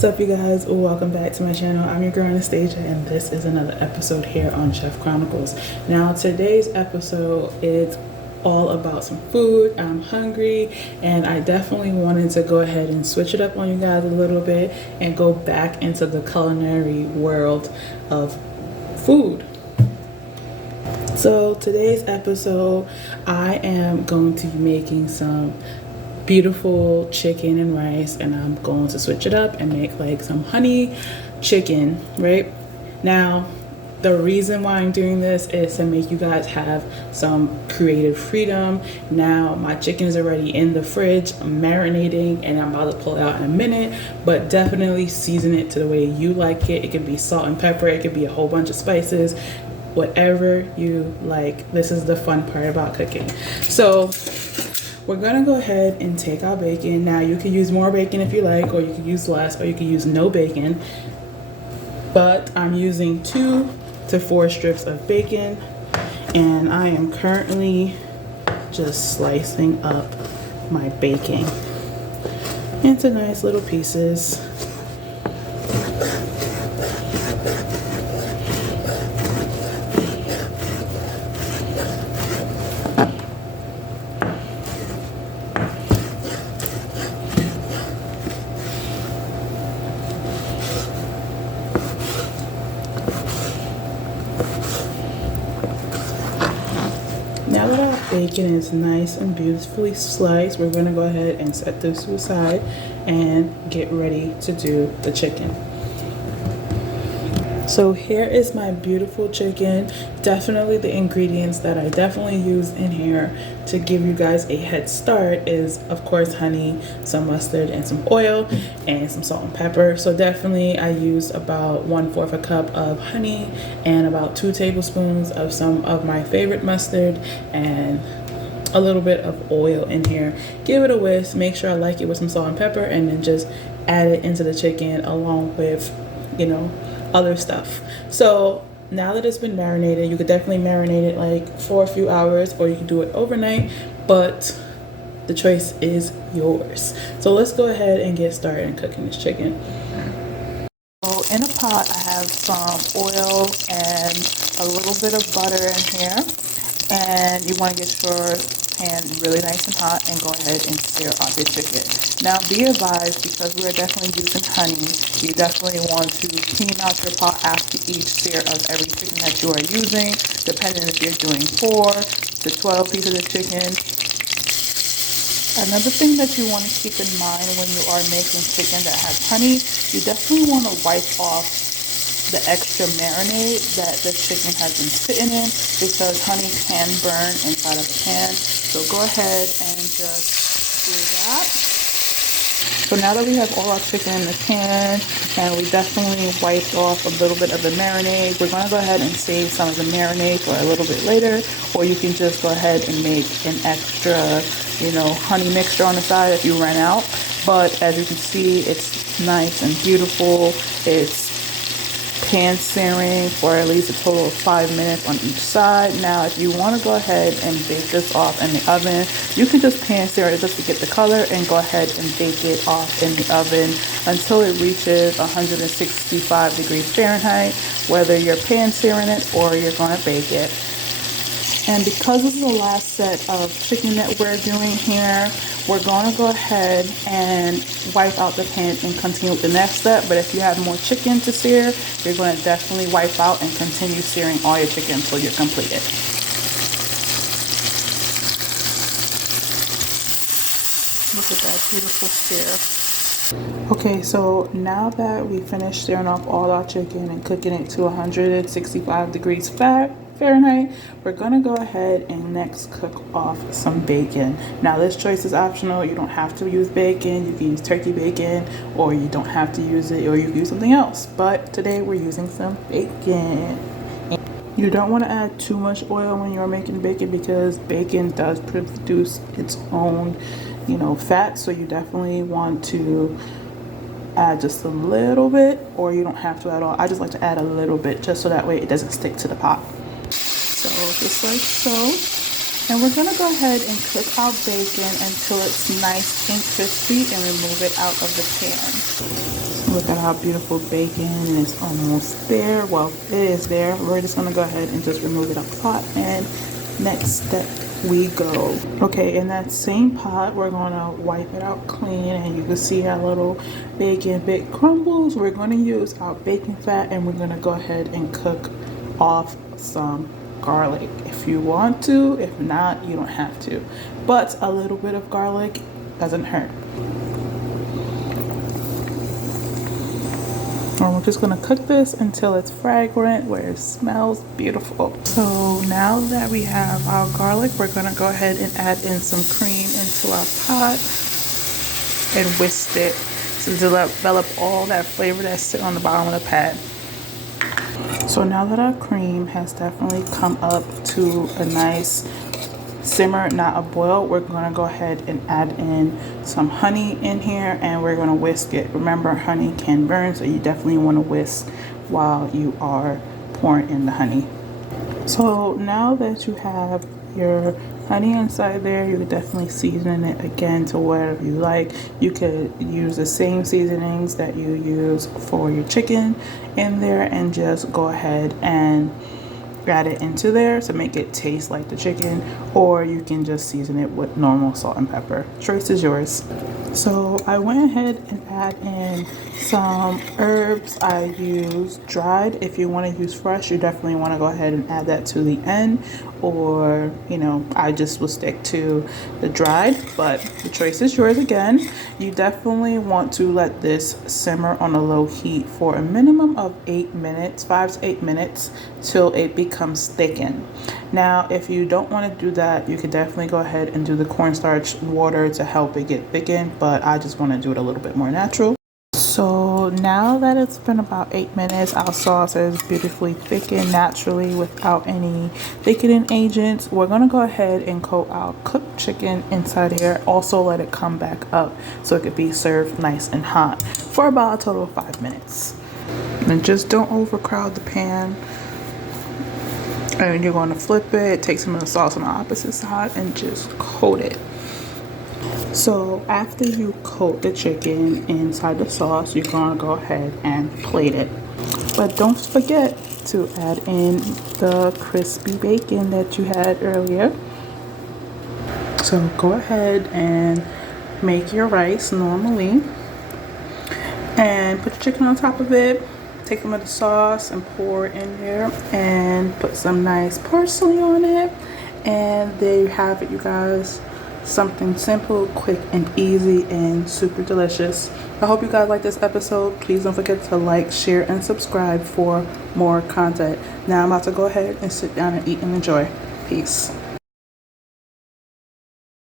What's up, you guys? Welcome back to my channel. I'm your girl Anastasia, and this is another episode here on Chef Chronicles. Now, today's episode is all about some food. I'm hungry, and I definitely wanted to go ahead and switch it up on you guys a little bit and go back into the culinary world of food. So today's episode, I am going to be making some beautiful chicken and rice, and I'm going to switch it up and make like some honey chicken. Right now, the reason why I'm doing this is to make you guys have some creative freedom. Now my chicken is already in the fridge, I'm marinating, and I'm about to pull it out in a minute, but definitely season it to the way you like it. It could be salt and pepper, it could be a whole bunch of spices, whatever you like. This is the fun part about cooking. So we're gonna go ahead and take our bacon. Now you can use more bacon if you like, or you can use less, or you can use no bacon, but I'm using 2 to 4 strips of bacon, and I am currently just slicing up my bacon into nice little pieces. Now that our bacon is nice and beautifully sliced, we're going to go ahead and set this to the side and get ready to do the chicken. So here is my beautiful chicken. Definitely the ingredients that I definitely use in here to give you guys a head start is, of course, honey, some mustard, and some oil, and some salt and pepper. So definitely I use about 1/4 a cup of honey and about 2 tablespoons of some of my favorite mustard and a little bit of oil in here. Give it a whisk, make sure I like it with some salt and pepper, and then just add it into the chicken along with, other stuff. So now that it's been marinated, you could definitely marinate it like for a few hours, or you can do it overnight, but the choice is yours. So let's go ahead and get started in cooking this chicken. So in a pot, I have some oil and a little bit of butter in here, and you want to get your pan really nice and hot and go ahead and sear off your chicken. Now be advised, because we are definitely using honey, you definitely want to clean out your pot after each sear of every chicken that you are using, depending if you're doing 4 to 12 pieces of chicken. Another thing that you want to keep in mind when you are making chicken that has honey, you definitely want to wipe off the extra marinade that the chicken has been sitting in, because honey can burn inside of the pan. So go ahead and just do that. So now that we have all our chicken in the pan and we definitely wiped off a little bit of the marinade, we're going to go ahead and save some of the marinade for a little bit later, or you can just go ahead and make an extra, honey mixture on the side if you run out. But as you can see, it's nice and beautiful. It's pan searing for at least a total of 5 minutes on each side. Now if you want to go ahead and bake this off in the oven, you can just pan sear it just to get the color and go ahead and bake it off in the oven until it reaches 165 degrees Fahrenheit, whether you're pan searing it or you're going to bake it. And because this is the last set of chicken that we're doing here, we're going to go ahead and wipe out the pan and continue with the next step. But if you have more chicken to sear, you're going to definitely wipe out and continue searing all your chicken until you're completed. Look at that beautiful sear. Okay, so now that we finished searing off all our chicken and cooking it to 165 degrees Fahrenheit, we're going to go ahead and next cook off some bacon. Now this choice is optional. You don't have to use bacon. You can use turkey bacon, or you don't have to use it, or you can use something else. But today we're using some bacon. You don't want to add too much oil when you're making bacon, because bacon does produce its own, fat. So you definitely want to add just a little bit, or you don't have to at all. I just like to add a little bit just so that way it doesn't stick to the pot. So just like so. And we're gonna go ahead and cook our bacon until it's nice and crispy and remove it out of the pan. Look at how beautiful bacon is almost there. Well, it is there. We're just gonna go ahead and just remove it out the pot, and next step we go. Okay, in that same pot, we're gonna wipe it out clean, and you can see our little bacon bit crumbles. We're gonna use our bacon fat, and we're gonna go ahead and cook off some garlic if you want to. If not, you don't have to, but a little bit of garlic doesn't hurt. And we're just gonna cook this until it's fragrant, where it smells beautiful. So now that we have our garlic, we're gonna go ahead and add in some cream into our pot and whisk it to develop all that flavor that's sitting on the bottom of the pan. So now that our cream has definitely come up to a nice simmer, not a boil, we're going to go ahead and add in some honey in here, and we're going to whisk it. Remember, honey can burn, so you definitely want to whisk while you are pouring in the honey. So now that you have your honey inside there, you could definitely season it again to whatever you like. You could use the same seasonings that you use for your chicken in there, and just go ahead and add it into there to make it taste like the chicken, or you can just season it with normal salt and pepper. Choice is yours. So I went ahead and add in some herbs. I used dried. If you want to use fresh, you definitely want to go ahead and add that to the end, or I just will stick to the dried, but the choice is yours again. You definitely want to let this simmer on a low heat for a minimum of 8 minutes, 5 to 8 minutes, till it becomes thickened. Now, if you don't want to do that, you could definitely go ahead and do the cornstarch water to help it get thickened, but I just want to do it a little bit more natural. So now that it's been about 8 minutes, our sauce is beautifully thickened naturally without any thickening agents. We're going to go ahead and coat our cooked chicken inside here. Also let it come back up so it could be served nice and hot for about a total of 5 minutes. And just don't overcrowd the pan. And you're going to flip it, take some of the sauce on the opposite side, and just coat it. So after you coat the chicken inside the sauce, you're going to go ahead and plate it. But don't forget to add in the crispy bacon that you had earlier. So go ahead and make your rice normally, and put your chicken on top of it. Take some of the sauce and pour it in there, and put some nice parsley on it. And there you have it, you guys. Something simple, quick, and easy, and super delicious. I hope you guys like this episode. Please don't forget to like, share, and subscribe for more content. Now I'm about to go ahead and sit down and eat and enjoy. Peace.